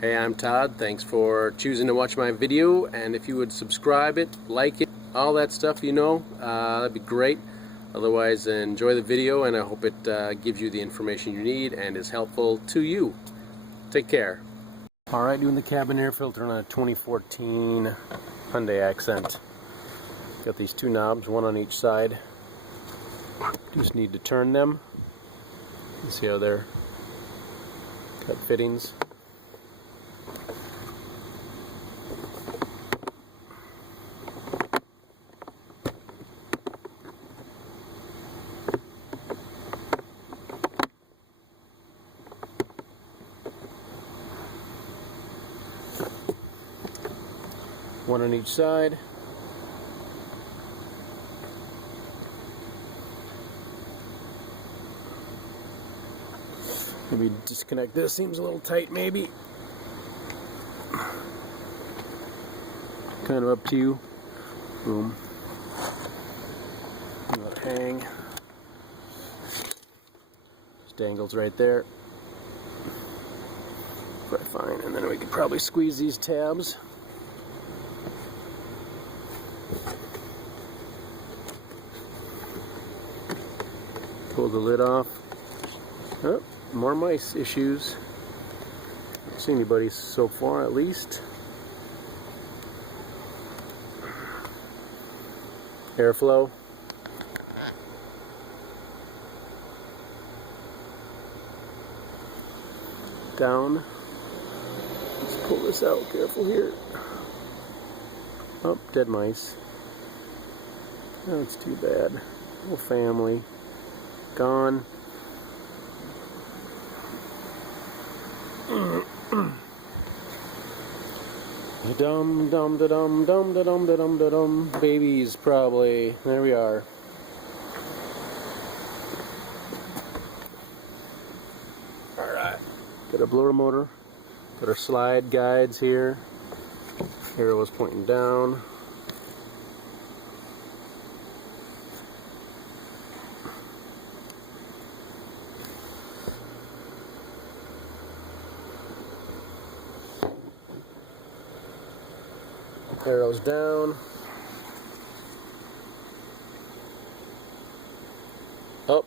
Hey, I'm Todd. Thanks for choosing to watch my video, and if you would subscribe it, like it, all that stuff, that'd be great. Otherwise, enjoy the video, and I hope it gives you the information you need and is helpful to you. Take care. Alright, doing the cabin air filter on a 2014 Hyundai Accent. Got these two knobs, one on each side. Just need to turn them. You see how they're cut fittings. One on each side. Maybe disconnect this, seems a little tight maybe. Kind of up to you. Boom. Let it hang. Just dangles right there. Quite fine. And then we could probably squeeze these tabs. Pull the lid off. Oh, more mice issues. Don't see anybody so far, at least. Airflow. Down. Let's pull this out. Careful here. Oh, dead mice. Oh, it's too bad. Whole family gone. Dum dum da dum dum da dum da dum da dum. Babies probably. There we are. Alright. Got a blower motor. Got our slide guides here. Arrow is pointing down. Arrows down. Up.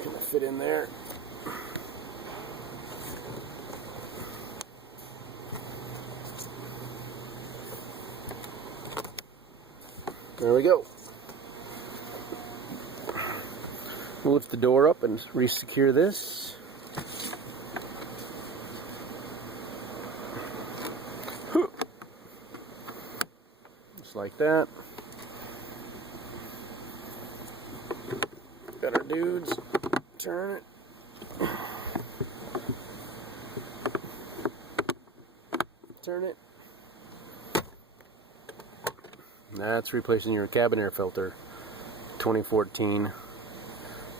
Can it fit in there? There we go. We'll lift the door up and re-secure this. Just like that. Got our dudes. Turn it. Turn it. That's replacing your cabin air filter. 2014.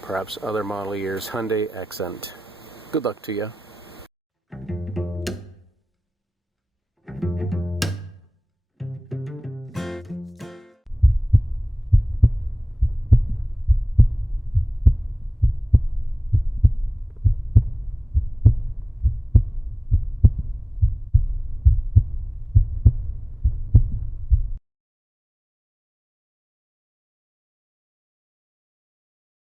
Perhaps other model years Hyundai Accent. Good luck to you.